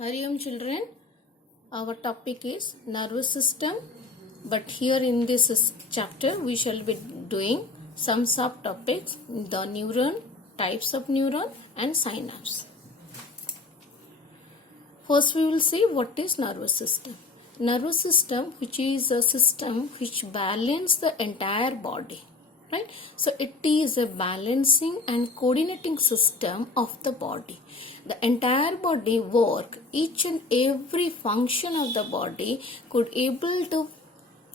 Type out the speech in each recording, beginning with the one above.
Hariom children, our topic is nervous system, but here in this chapter we shall be doing some subtopics: the neuron, types of neuron and synapse. First we will see what is nervous system. Nervous system, which is a system which balances the entire body, right? So it is a balancing and coordinating system of the body. The entire body work, each and every function of the body could able to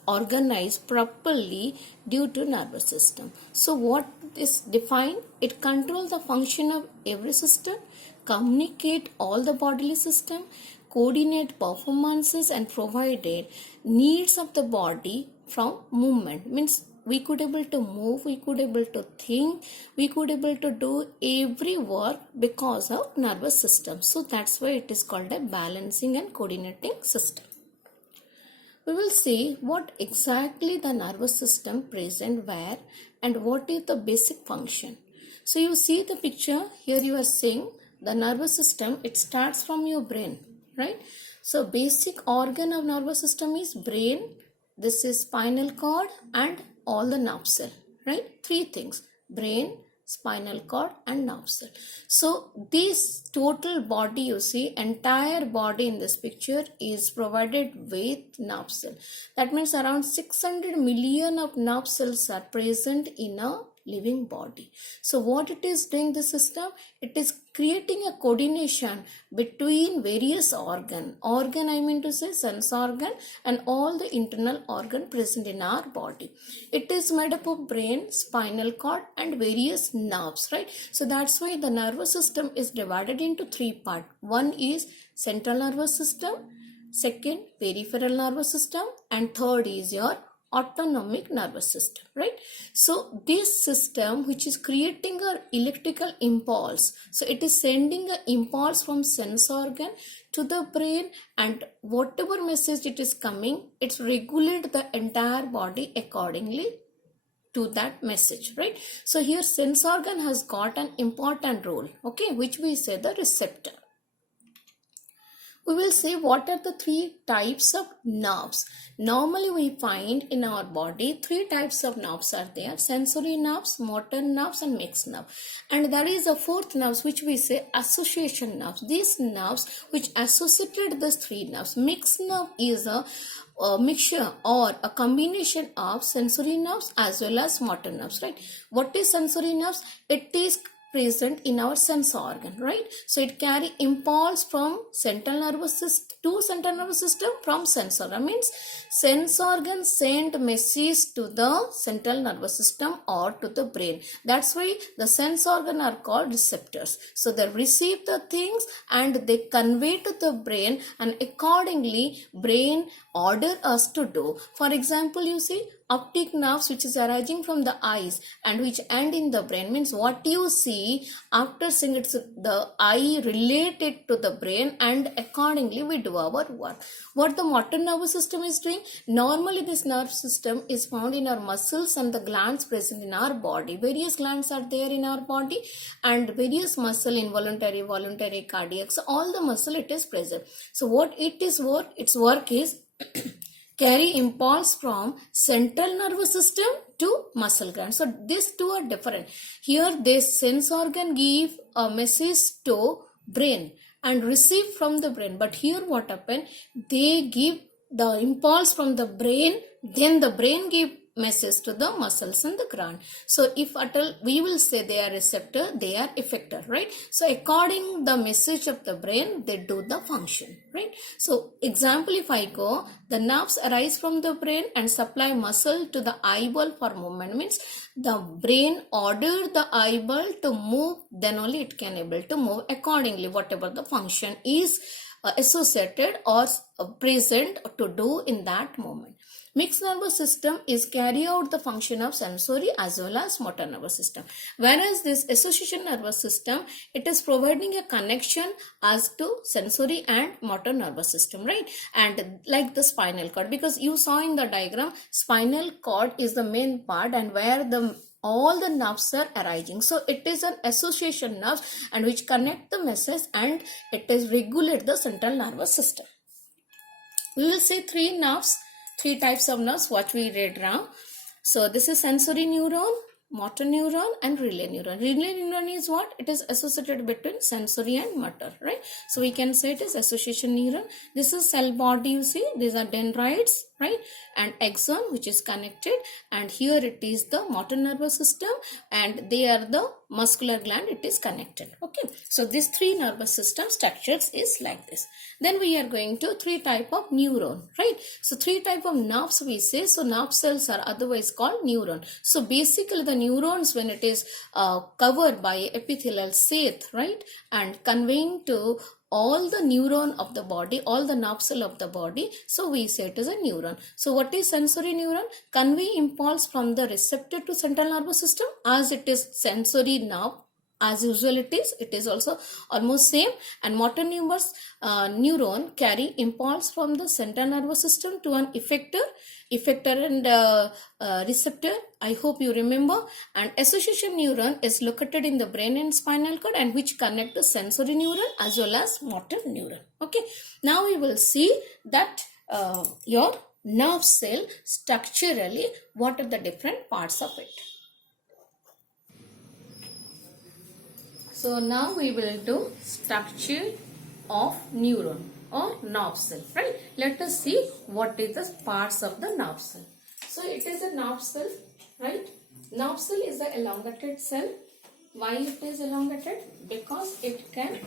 organize properly due to nervous system. So what is defined? It controls the function of every system, communicate all the bodily system, coordinate performances and provided needs of the body from movement. Means we could able to move, we could able to think, we could able to do every work because of nervous system. So that's why it is called a balancing and coordinating system. We will see what exactly the nervous system present where and what is the basic function. So you see the picture here, you are seeing the nervous system. It starts from your brain, right? So basic organ of nervous system is brain. This is spinal cord and all the nerve cell, right? Three things: brain, spinal cord and nerve cell. So this total body, you see, entire body in this picture is provided with nerve cell. That means around 600 million of nerve cells are present in a living body. So what it is doing, the system, it is creating a coordination between various organ I mean to say sense organ and all the internal organ present in our body. It is made up of brain, spinal cord and various nerves, right? So that's why the nervous system is divided into three parts. One is central nervous system, second peripheral nervous system, and third is your autonomic nervous system, right? So this system, which is creating an electrical impulse, so it is sending an impulse from sense organ to the brain, and whatever message it is coming, it's regulate the entire body accordingly to that message, right? So here sense organ has got an important role, okay, which we say the receptor. We will see what are the three types of nerves. Normally we find in our body three types of nerves are there: sensory nerves, motor nerves and mixed nerve. And there is a fourth nerves which we say association nerves. These nerves which associated these three nerves. Mixed nerve is a mixture or a combination of sensory nerves as well as motor nerves, right? What is sensory nerves? It is present in our sense organ, right? So it carry impulse from central nervous system to central nervous system from sense organ. Means sense organ send message to the central nervous system or to the brain. That's why the sense organ are called receptors. So they receive the things and they convey to the brain, and accordingly brain order us to do. For example, you see optic nerves which is arising from the eyes and which end in the brain. Means what you see after seeing it's the eye related to the brain, and accordingly we do our work. What the motor nervous system is doing? Normally this nerve system is found in our muscles and the glands present in our body. Various glands are there in our body and various muscle, involuntary, voluntary, cardiac, so all the muscle it is present. So what it is work? Its work is carry impulse from central nervous system to muscle gland. So these two are different. Here this sense organ give a message to brain and receive from the brain. But here what happen? They give the impulse from the brain, then the brain give message to the muscles and the gland. So if at all we will say they are receptor, they are effector, right? So according the message of the brain, they do the function, right? So example, if I go, the nerves arise from the brain and supply muscle to the eyeball for movement. Means the brain order the eyeball to move, then only it can able to move accordingly whatever the function is associated or present to do in that moment. Mixed nervous system is carry out the function of sensory as well as motor nervous system. Whereas this association nervous system, it is providing a connection as to sensory and motor nervous system, right? And like the spinal cord, because you saw in the diagram, spinal cord is the main part and where the all the nerves are arising. So it is an association nerve and which connect the message and it is regulate the central nervous system. We will see three nerves, three types of nerves what we read now. So this is sensory neuron, motor neuron and relay neuron. Relay neuron is what? It is associated between sensory and motor, right? So we can say it is association neuron. This is cell body, you see. These are dendrites, right? And axon which is connected, and here it is the motor nervous system and they are the muscular gland, it is connected. Okay, so these three nervous system structures is like this. Then we are going to three type of neuron, right? So three type of nerves we say. So nerve cells are otherwise called neuron. So basically the neurons, when it is covered by epithelial sheath, right, and conveying to all the neuron of the body, all the nerve cell of the body, so we say it is a neuron. So what is sensory neuron? Convey impulse from the receptor to central nervous system, as it is sensory nerve as usual it is also almost same. And motor neuron carry impulse from the central nervous system to an effector and receptor, I hope you remember. And association neuron is located in the brain and spinal cord and which connect the sensory neuron as well as motor neuron. Okay, now we will see that your nerve cell structurally, what are the different parts of it. So now we will do structure of neuron or nerve cell, right? Let us see what is the parts of the nerve cell. So it is a nerve cell, right? Nerve cell is an elongated cell. Why it is elongated? Because it can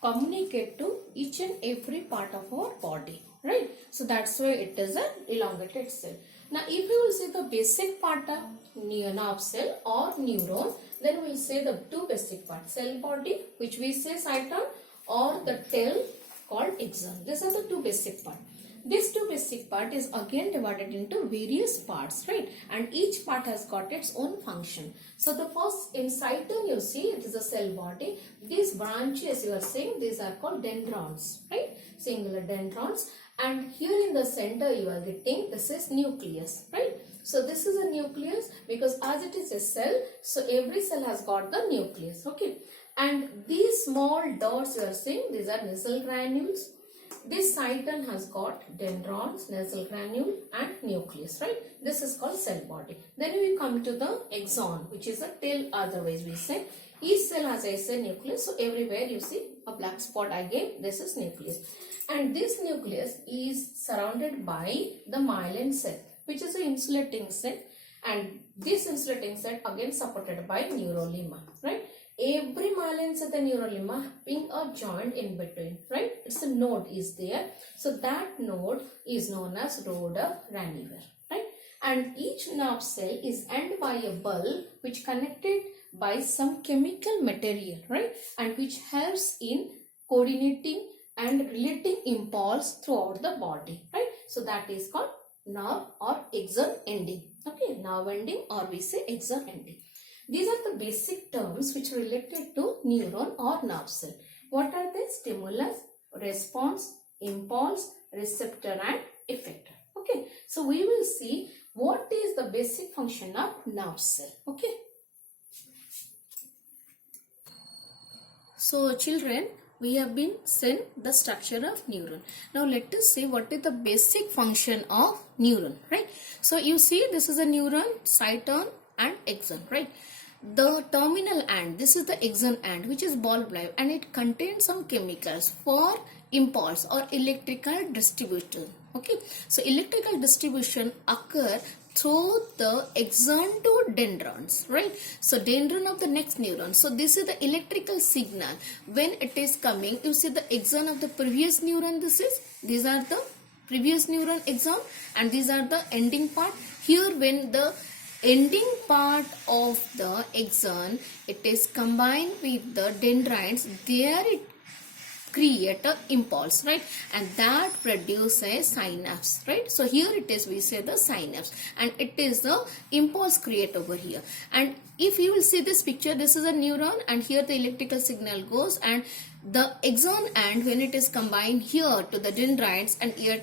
communicate to each and every part of our body, right? So that's why it is an elongated cell. Now if you will see the basic part of nerve cell or neuron, then we will say the two basic parts, cell body which we say cyton or the tail called axon. These are the two basic parts. This two basic part is again divided into various parts, right? And each part has got its own function. So the first in cyton you see it is a cell body. These branches you are seeing, these are called dendrons, right? Singular dendrons. And here in the center you are getting this is nucleus, right? So this is a nucleus because as it is a cell, so every cell has got the nucleus, okay? And these small dots you are seeing, these are nasal granules. This cyton has got dendrons, nasal granule and nucleus, right? This is called cell body. Then we come to the axon, which is a tail, otherwise we say. Each cell has I say nucleus, so everywhere you see a black spot I gave, this is nucleus. And this nucleus is surrounded by the myelin cell, which is an insulating cell, and this insulating cell again supported by neurolemma, right? Every myelin cell and neurolemma having a joint in between, right? It's a node is there. So that node is known as road of Ranvier, right? And each nerve cell is ended by a bulb which connected by some chemical material, right? And which helps in coordinating and relating impulse throughout the body, right? So that is called nerve or axon ending, okay? Nerve ending or we say axon ending. These are the basic terms which are related to neuron or nerve cell. What are they? Stimulus, response, impulse, receptor and effector. Okay. So we will see what is the basic function of nerve cell. Okay. So children, we have been sent the structure of neuron. Now let us see what is the basic function of neuron, right? So you see this is a neuron, cyton and axon, right? The terminal end, this is the axon end which is ball valve and it contains some chemicals for impulse or electrical distribution, okay? So electrical distribution occur through the axon to dendrons, right? So dendron of the next neuron. So this is the electrical signal. When it is coming, you see the axon of the previous neuron, these are the previous neuron axon and these are the ending part. Here when the ending part of the axon, it is combined with the dendrites, there it create a impulse, right? And that produces synapse, right? So here it is, we say the synapse and it is the impulse create over here. And if you will see this picture, this is a neuron and here the electrical signal goes and the axon end when it is combined here to the dendrites and here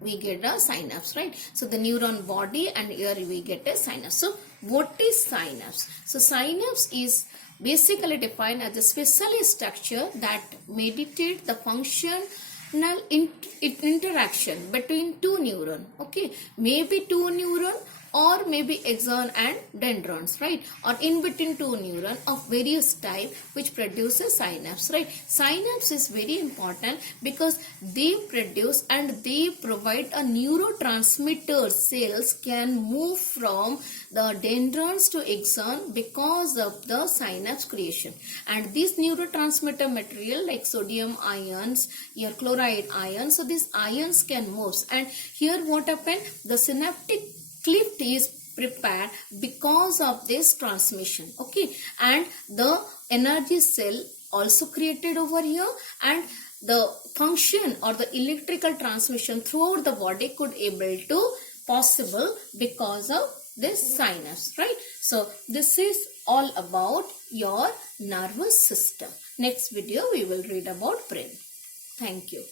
we get a synapse, right? So the neuron body and here we get a synapse. So what is synapse? So synapse is basically defined as a special structure that mediates the functional interaction between two neurons. Okay, maybe two neurons or maybe axon and dendrons, right? Or in between two neurons of various type which produces synapse, right? Synapse is very important because they produce and they provide a neurotransmitter. Cells can move from the dendrons to axon because of the synapse creation, and this neurotransmitter material like sodium ions, your chloride ions, so these ions can move, and here what happened, the synaptic cleft is prepared because of this transmission. Okay, and the energy cell also created over here, and the function or the electrical transmission throughout the body could able to possible because of this synapse, right? So this is all about your nervous system. Next video we will read about brain. Thank you.